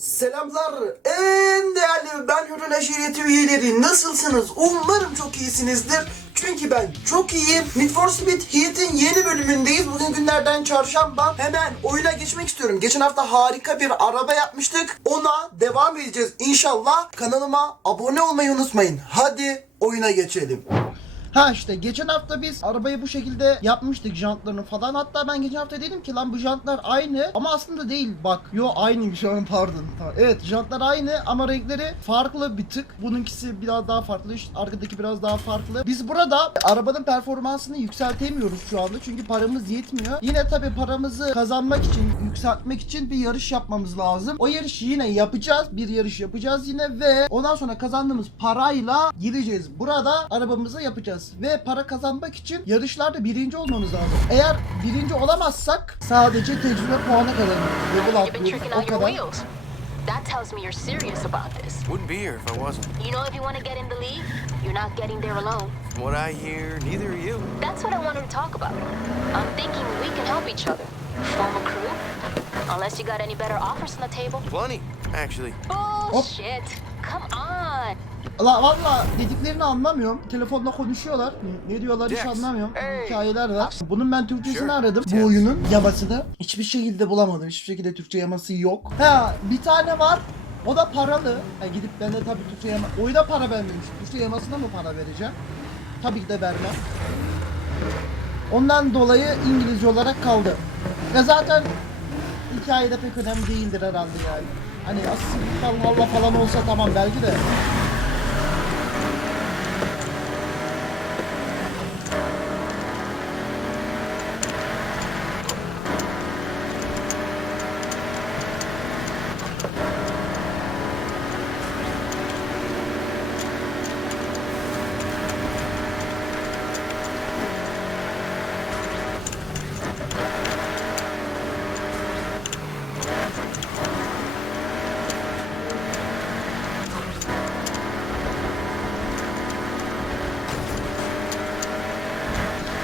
Selamlar en değerli ben Hürün Aşireti üyeleri nasılsınız? Umarım çok iyisinizdir. Çünkü ben çok iyiyim. Need for Speed Heat'in yeni bölümündeyiz. Bugün günlerden çarşamba. Hemen oyuna geçmek istiyorum. Geçen hafta harika bir araba yapmıştık. Ona devam edeceğiz inşallah. Kanalıma abone olmayı unutmayın. Hadi oyuna geçelim. Ha işte geçen hafta biz arabayı bu şekilde yapmıştık jantlarını falan. Hatta ben geçen hafta dedim ki lan bu jantlar aynı ama aslında değil bak. Yo aynıymış ama pardon. Tamam. Evet jantlar aynı ama renkleri farklı bir tık. Bununkisi biraz daha farklı. işte arkadaki biraz daha farklı. Biz burada arabanın performansını yükseltemiyoruz şu anda. Çünkü paramız yetmiyor. Yine tabi paramızı kazanmak için, yükseltmek için bir yarış yapmamız lazım. O yarışı yine yapacağız. Bir yarış yapacağız yine ve ondan sonra kazandığımız parayla gireceğiz. Burada arabamızı yapacağız. Ve para kazanmak için yarışlarda birinci olmamız lazım. Eğer birinci olamazsak sadece tecrübe puanı kazanırız. Level out O kadar. That tells me you're serious about this. Wouldn't be here if I wasn't. You know, if you want to get in the league, you're not getting there alone. From what I hear, neither are you. That's what I wanted to talk about. I'm thinking we can help each other. Form a crew. Unless you got any better offers on the table. Plenty, actually. Bullshit. Come on. La valla dediklerini anlamıyorum. Telefonla konuşuyorlar. Ne diyorlar hiç anlamıyorum. hey. Hikayeler var. Bunun ben Türkçesini Sure. aradım. Bu oyunun yamasını. Hiçbir şekilde bulamadım. Hiçbir şekilde Türkçe yaması yok. Ha bir tane var. O da paralı. Ha, gidip ben de tabii Türkçe yama... Oyuna para vermemiş. Türkçe yamasına mı para vereceğim? Tabii ki de vermem. Ondan dolayı İngilizce olarak kaldı. Ya zaten hikayede pek önemli değildir herhalde yani. Hani asıl Allah falan olsa tamam belki de.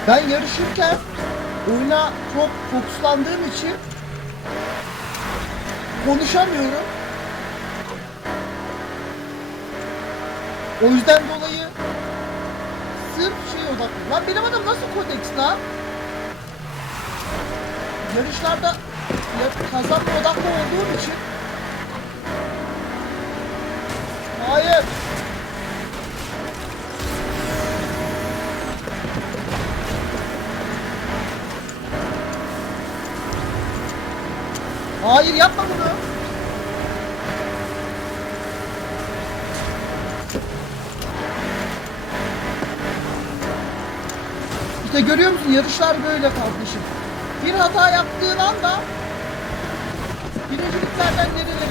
Ben yarışırken oyuna çok fokuslandığım için konuşamıyorum. O yüzden dolayı sırf şey odaklı. Lan benim adım nasıl Codex lan? Yarışlarda ya- kazanma odaklı olduğum için Hayır yapma bunu. İşte görüyor musun yarışlar böyle kardeşim. Bir hata yaptığın anda birinciliklerden nerelere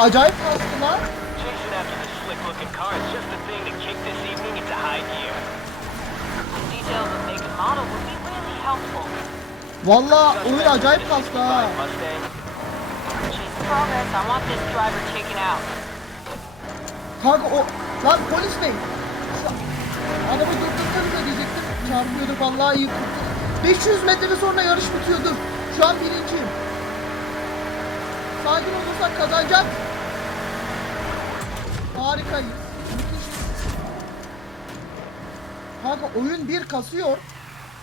Chase progress. I want this driver taken out. Kanka o... Lan polis bey. Araba durdursanıza diyecektim. Çarpıyorduk vallahi iyi kurtulduk. 500 metre sonra yarış bitiyordur. Şu an birinciyim. Sakin olursak kazanacak. Müthişiz. Kanka oyun bir kasıyor.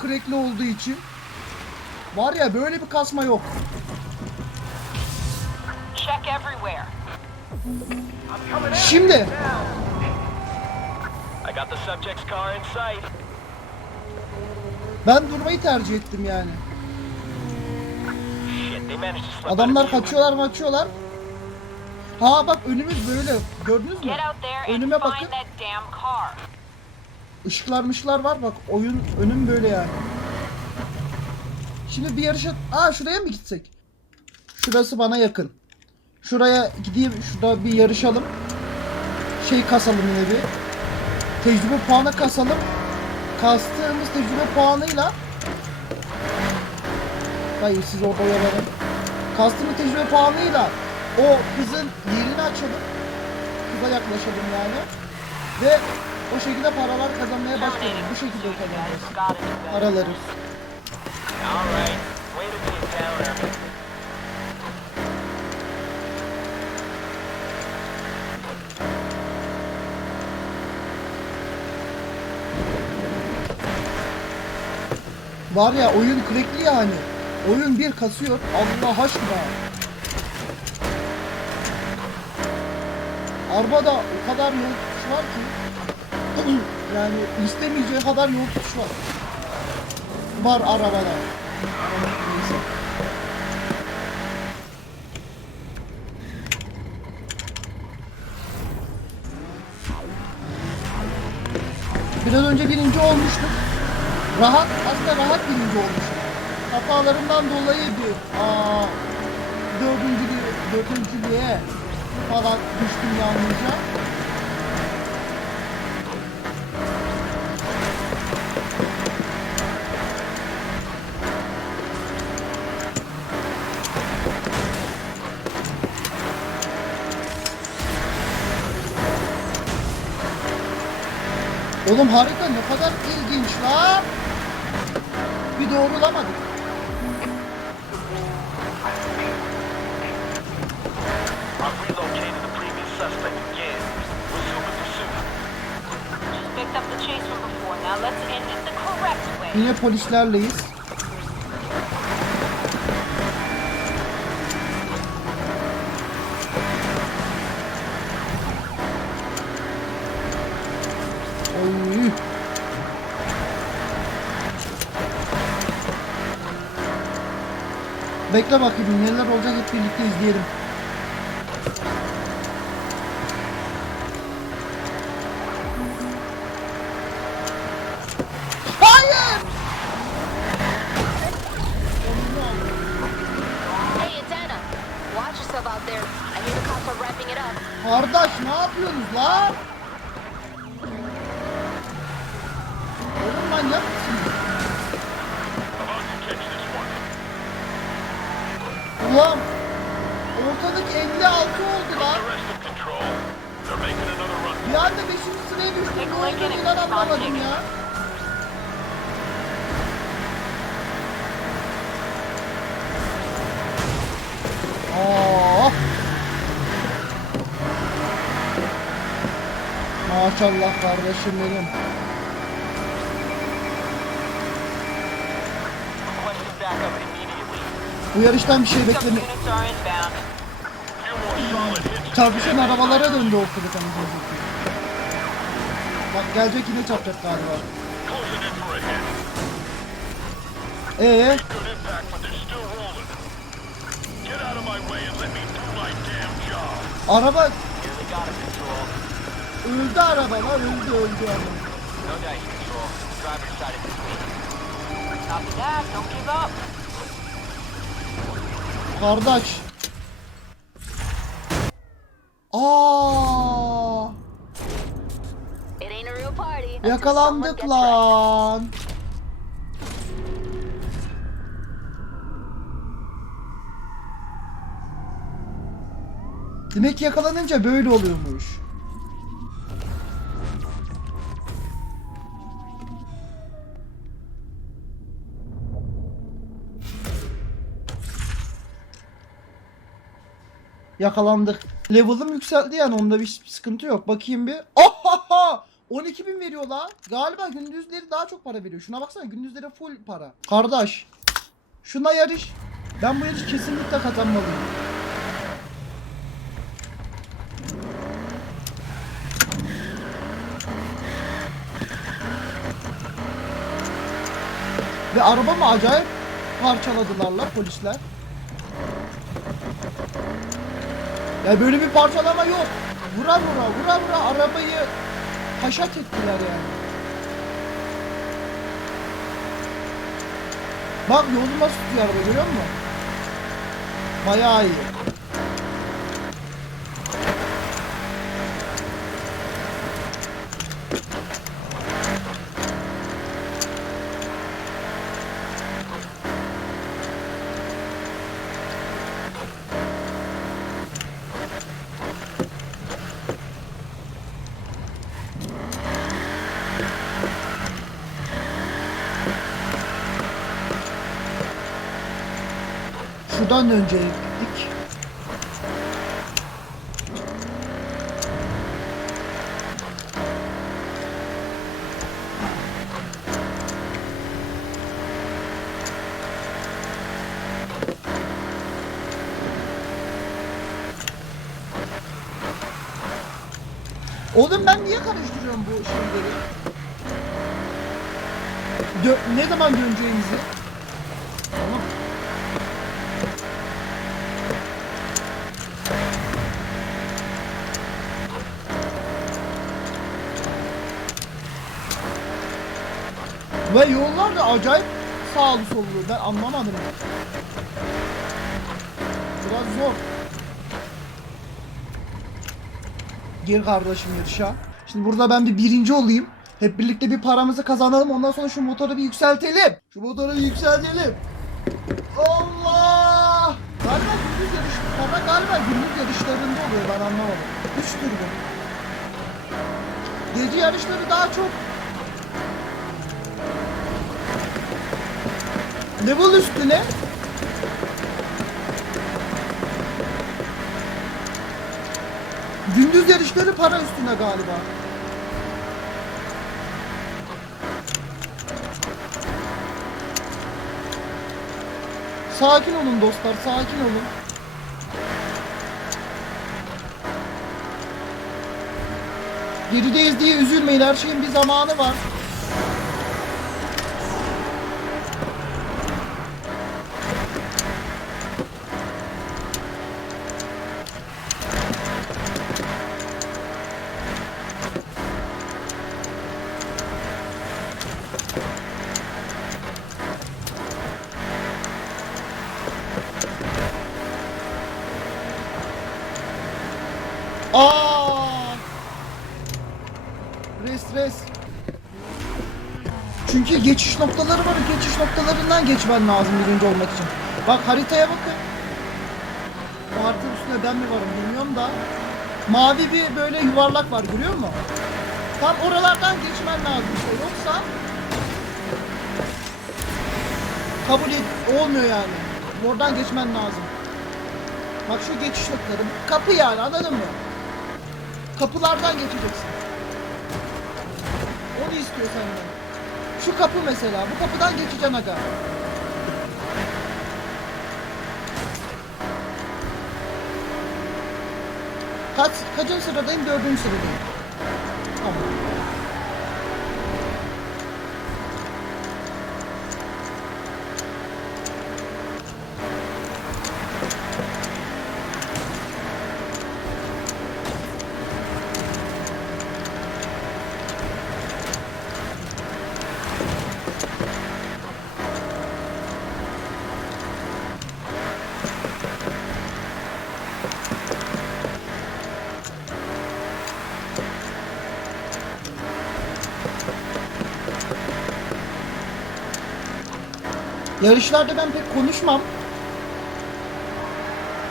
Crackli olduğu için. Var ya böyle bir kasma yok. Şimdi ben durmayı tercih ettim yani. Adamlar kaçıyorlar maçıyorlar. Ha bak önümüz böyle. Gördünüz mü? Önüme bakın. find that damn car. Işıklar mışlar var bak. Oyun önüm böyle yani. Şimdi bir yarışa... Aa şuraya mı gitsek? Şurası bana yakın. Şuraya gideyim. Şurada bir yarışalım. Şey kasalım yine bir. Tecrübe puanı kasalım. Kastığımız tecrübe puanıyla Hayır siz orada oyalanın. Kastımı tecrübe puanıyla o kızın yerini açalım. Kıza yaklaşalım yani. Ve o şekilde paralar kazanmaya başlayalım. Bu şekilde that. Paraları. Var ya oyun crackli yani. Oyun bir kasıyor. Allah aşkına. Arabada o kadar yol tutuş var ki. yani istemeyeceği kadar yol tutuş var. Var arabada. Biraz önce birinci olmuştuk. Rahat, aslında rahat birinci olmuşum. Hatalarımdan dolayı bir aa, dördüncülüğe, dördüncülüğe falan düştüm yalnızca. Oğlum harita ne kadar ilginç la. Bir doğrulamadık. Yine polislerleyiz. Bekle bakayım neler olacak hep birlikte izleyelim. Kardeş ne yapıyorsunuz lan? Oğlum manyak mısınız? Ulan ortalık 56 oldu lan. Bir anda 5. sıraya düştüm. Ne olduğunu inan anlamadım ya. Oh. Maşallah kardeşim benim. Bu yarıştan bir şey bekleme. Çarpışan arabalara döndü ortalık anasını satayım. Bak gelecek yine çarpacak galiba. Ee, araba Nearly got it, Control. Öldü araba lan öldü öldü araba. No dice, Control. Driver decided to flee. Copy that. Don't give up. Kardeş. Aa, yakalandık lan. Demek yakalanınca böyle oluyormuş. Yakalandık. Level'ım yükseldi yani onda bir sıkıntı yok. Bakayım bir. Ohaha! 12 bin veriyor la. Galiba gündüzleri daha çok para veriyor. Şuna baksana gündüzleri full para. Kardeş. Şuna yarış. Ben bu yarışı kesinlikle kazanmalıyım. Ve arabamı acayip parçaladılar la polisler. Ya böyle bir parçalama yok. Vura vura vura vura arabayı haşat ettiler yani. Bak yolu nasıl tutuyor araba görüyor musun? Bayağı iyi. Şuradan dönecektik. Oğlum ben niye karıştırıyorum bu şeyleri? Dö- ne zaman döneceğimizi? Ve yollar da acayip sağlı sollu. Ben anlamadım. Biraz zor. Gir kardeşim yarışa. Şimdi burada ben bir birinci olayım. Hep birlikte bir paramızı kazanalım. Ondan sonra şu motoru bir yükseltelim. Şu motoru bir yükseltelim. Allah! Galiba gündüz yarış, para galiba gündüz yarışlarında oluyor ben anlamadım. Üç türlü. Gece yarışları daha çok Level üstüne Gündüz yarışları para üstüne galiba. Sakin olun dostlar, sakin olun. Gerideyiz diye üzülmeyin, her şeyin bir zamanı var. Res res. Çünkü geçiş noktaları var. Geçiş noktalarından geçmen lazım birinci olmak için. Bak haritaya bakın. O haritanın üstünde ben mi varım bilmiyorum da. Mavi bir böyle yuvarlak var görüyor musun? Tam oralardan geçmen lazım. Yoksa kabul et olmuyor yani. Oradan geçmen lazım. Bak şu geçiş noktaları. Kapı yani anladın mı? Kapılardan geçeceksin. Onu istiyor senden. Şu kapı mesela. Bu kapıdan geçeceksin aga. Kaç, kaçıncı sıradayım? Dördüncü sıradayım. Tamam. Yarışlarda ben pek konuşmam.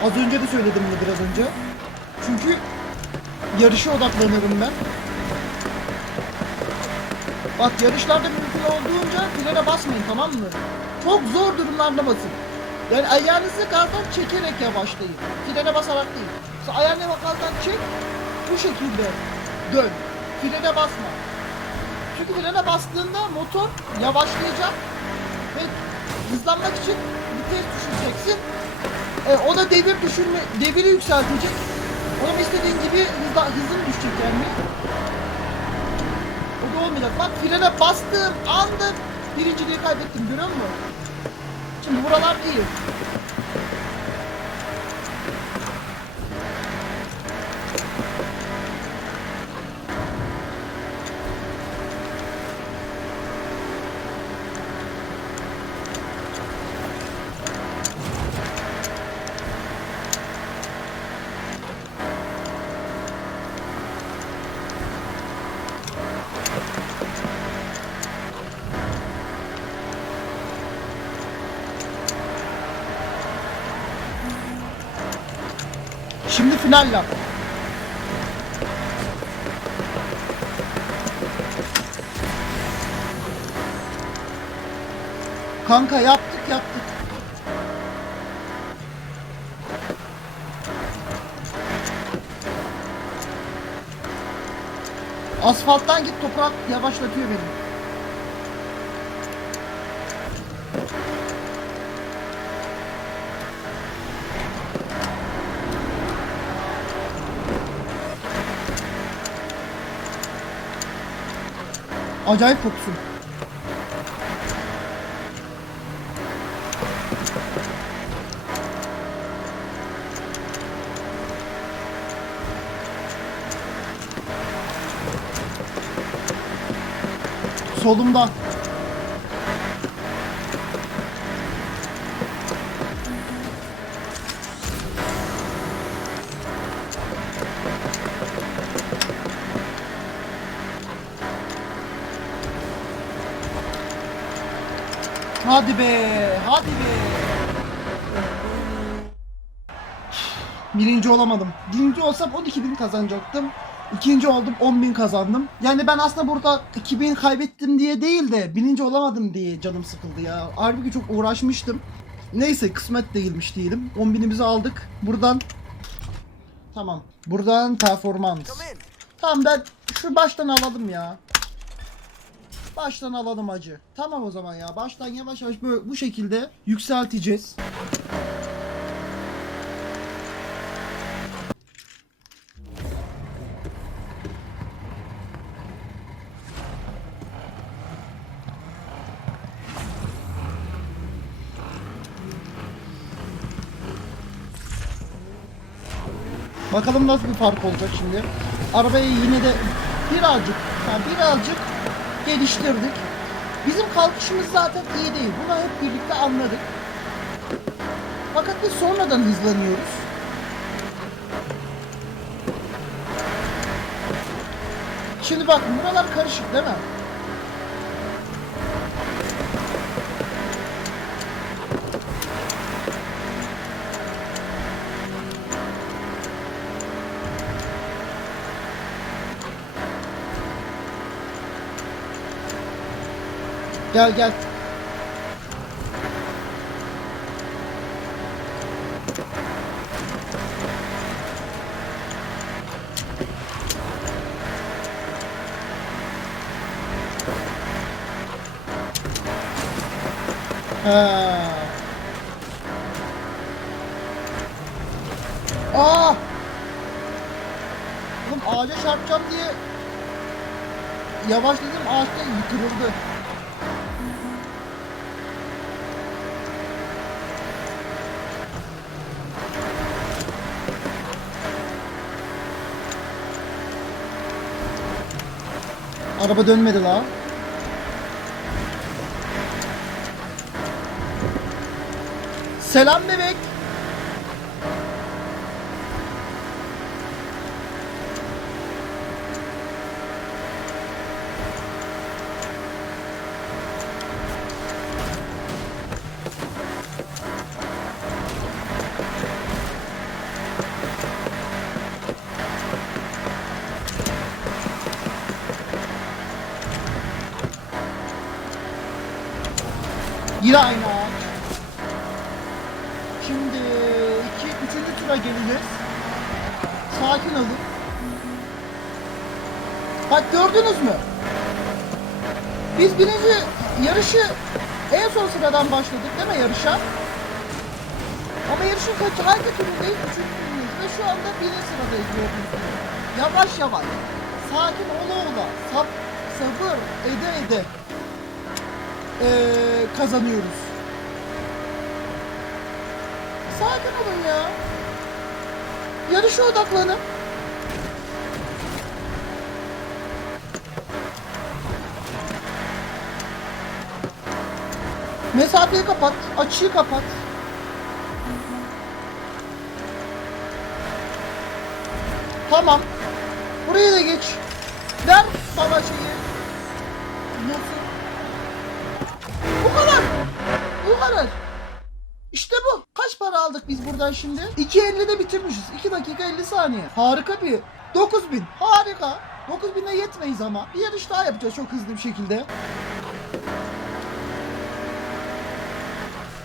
Az önce de söyledim bunu biraz önce. Çünkü yarışa odaklanırım ben. Bak yarışlarda mümkün olduğunca frene basmayın tamam mı? Çok zor durumlarda basın. Yani ayağınızı gazdan çekerek yavaşlayın. Frene basarak değil. Mesela ayağını gazdan çek, bu şekilde dön. Frene basma. Çünkü frene bastığında motor yavaşlayacak ve hızlanmak için vites düşüreceksin. E, o da devir düşürme, deviri yükseltecek. Onun istediğin gibi hızla, hızın düşecek yani. O da olmayacak. Bak frene bastığım anda birinciliği kaybettim görüyor musun? Şimdi buralar iyi. final. Kanka yaptık yaptık. Asfalttan git toprak yavaşlatıyor beni. Acayip kokusu. Solumda. Hadi be, hadi be. Birinci olamadım. Birinci olsam 12 bin kazanacaktım. İkinci oldum 10 bin kazandım. Yani ben aslında burada 2000 kaybettim diye değil de birinci olamadım diye canım sıkıldı ya. Halbuki çok uğraşmıştım. Neyse kısmet değilmiş diyelim. 10 binimizi aldık. Buradan Tamam. Buradan performans. Tamam ben şu baştan alalım ya. Baştan alalım acı. Tamam o zaman ya. Baştan yavaş yavaş böyle bu şekilde yükselteceğiz. Bakalım nasıl bir fark olacak şimdi. Arabayı yine de birazcık, yani birazcık geliştirdik. Bizim kalkışımız zaten iyi değil. Bunu hep birlikte anladık. Fakat biz sonradan hızlanıyoruz. Şimdi bak buralar karışık değil mi? Gel gel. Ha. Aa! Oğlum ağaca çarpacağım diye yavaşladım ağaçta yıkıldı. Araba dönmedi la. Selam bebek. Yine aynı ağaç. Şimdi iki, üçüncü tura geleceğiz. Sakin olun. Bak gördünüz mü? Biz birinci yarışı en son sıradan başladık değil mi yarışa? Ama yarışın kaç hangi turundayız? Üçüncü turundayız ve şu anda birinci sıradayız gördüğünüz gibi. Yavaş yavaş, sakin ola ola, sab sabır ede ede eee, kazanıyoruz. Sakin olun ya. Yarışa odaklanın. Mesafeyi kapat, açıyı kapat. Tamam. Buraya da geç. Ver bana şeyi. Biz buradan şimdi? 2.50'de bitirmişiz. 2 dakika 50 saniye. Harika bir 9000. Harika. 9000'e yetmeyiz ama. Bir yarış daha yapacağız çok hızlı bir şekilde.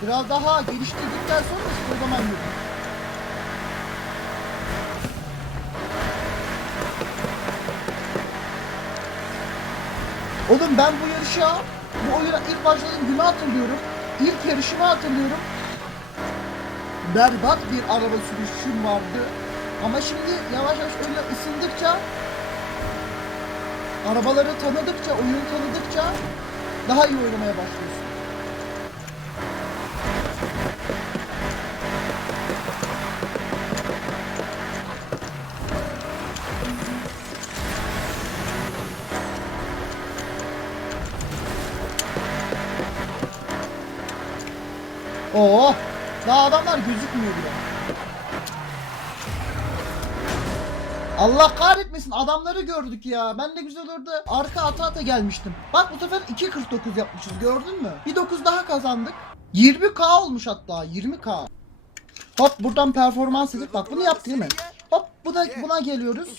Biraz daha geliştirdikten sonra o zaman yürü. Oğlum ben bu yarışa, bu oyuna ilk başladığım günü hatırlıyorum. İlk yarışımı hatırlıyorum. Berbat bir araba sürüşüm vardı. Ama şimdi yavaş yavaş öyle ısındıkça arabaları tanıdıkça, oyunu tanıdıkça daha iyi oynamaya başlıyorsun. Adamlar gözükmüyor bile. Allah kahretmesin adamları gördük ya. Ben de güzel orada arka ata ata gelmiştim. Bak bu sefer 2.49 yapmışız gördün mü? Bir 9 daha kazandık. 20k olmuş hatta 20k. Hop buradan performans edip bak bunu yaptı değil mi? Hop buna, buna geliyoruz.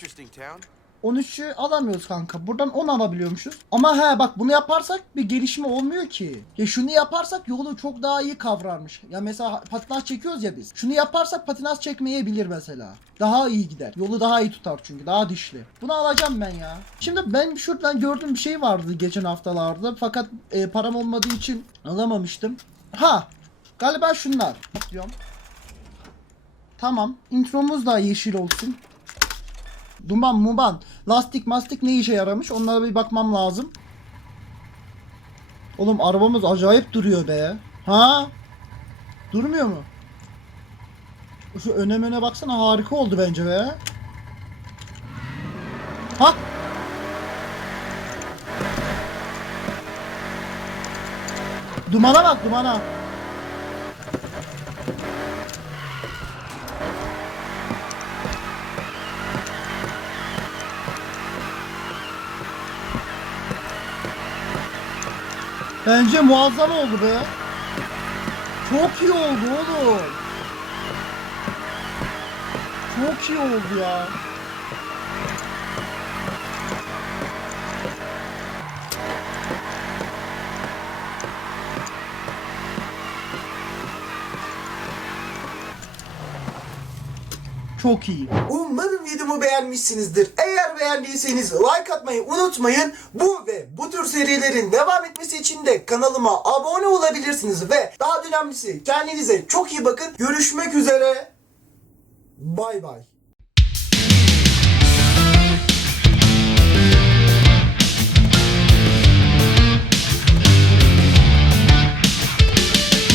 Interesting town. 13'ü alamıyoruz kanka. Buradan 10 alabiliyormuşuz. Ama he bak bunu yaparsak bir gelişme olmuyor ki. Ya şunu yaparsak yolu çok daha iyi kavrarmış. Ya mesela patinaj çekiyoruz ya biz. Şunu yaparsak patinaj çekmeyebilir mesela. Daha iyi gider. Yolu daha iyi tutar çünkü. Daha dişli. Bunu alacağım ben ya. Şimdi ben şuradan gördüğüm bir şey vardı geçen haftalarda. Fakat e, param olmadığı için alamamıştım. Ha! Galiba şunlar. Diyorum. Tamam. Intromuz da yeşil olsun. Duman muman. Lastik mastik ne işe yaramış onlara bir bakmam lazım. Oğlum arabamız acayip duruyor be. Ha? Durmuyor mu? Şu öne möne baksana harika oldu bence be. Ha? Dumana bak dumana. Bence muazzam oldu be. Çok iyi oldu oğlum. Çok iyi oldu ya. Çok iyi. Umarım videomu beğenmişsinizdir. Eğer beğendiyseniz like atmayı unutmayın. Bu ve bu tür serilerin devam etmesi için de kanalıma abone olabilirsiniz. Ve daha önemlisi kendinize çok iyi bakın. Görüşmek üzere. Bay bay.